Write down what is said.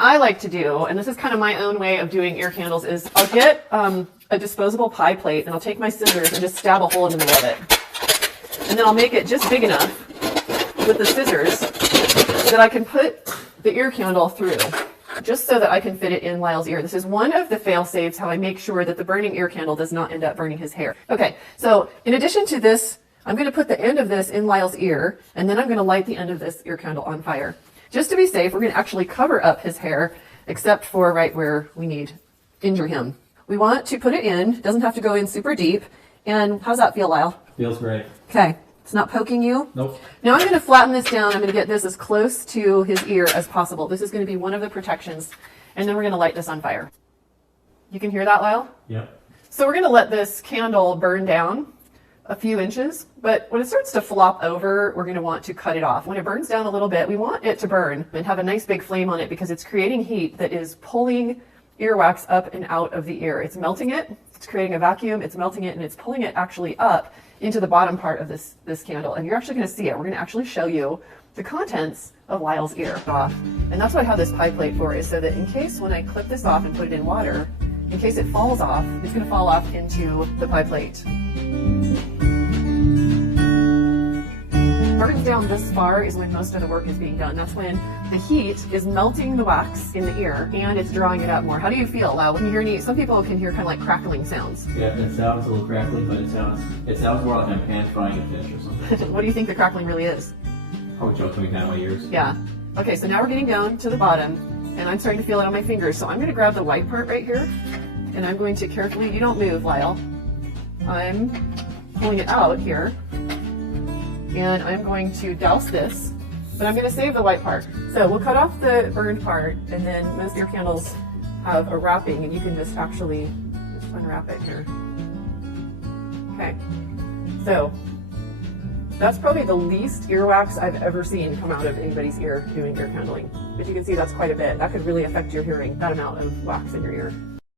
I like to do, and this is kind of my own way of doing ear candles, is I'll get a disposable pie plate and I'll take my scissors and just stab a hole in the middle of it. And then I'll make it just big enough with the scissors that I can put the ear candle through, just so that I can fit it in Lyle's ear. This is one of the fail-safes, how I make sure that the burning ear candle does not end up burning his hair. Okay, so in addition to this, I'm going to put the end of this in Lyle's ear, and then I'm going to light the end of this ear candle on fire. Just to be safe, we're going to actually cover up his hair, except for right where we need injure him. We want to put it in. It doesn't have to go in super deep. And how's that feel, Lyle? Feels great. Okay. It's not poking you? Nope. Now I'm going to flatten this down. I'm going to get this as close to his ear as possible. This is going to be one of the protections. And then we're going to light this on fire. You can hear that, Lyle? Yep. So we're going to let this candle burn down a few inches, but when it starts to flop over, we're going to want to cut it off. When it burns down a little bit, we want it to burn and have a nice big flame on it, because it's creating heat that is pulling earwax up and out of the ear. It's melting it, it's creating a vacuum, it's melting it, and it's pulling it actually up into the bottom part of this candle. And you're actually going to see it. We're going to actually show you the contents of Lyle's ear off. And that's what I have this pie plate for, is so that in case when I clip this off and put it in water, in case it falls off, it's going to fall off into the pie plate. Burns down this far is when most of the work is being done. That's when the heat is melting the wax in the ear and it's drawing it up more. How do you feel, Lyle? When you hear any, some people can hear kind of like crackling sounds. Yeah, it sounds a little crackly, but it sounds more like I'm pan frying a fish or something. What do you think the crackling really is? Probably choking down my ears. Yeah. Okay, so now we're getting down to the bottom, and I'm starting to feel it on my fingers. So I'm going to grab the white part right here, and I'm going to carefully, you don't move, Lyle. I'm pulling it out here, and I'm going to douse this, but I'm going to save the white part. So we'll cut off the burned part, and then most ear candles have a wrapping, and you can just actually just unwrap it here. Okay, so that's probably the least earwax I've ever seen come out of anybody's ear doing ear candling. But you can see that's quite a bit. That could really affect your hearing, that amount of wax in your ear.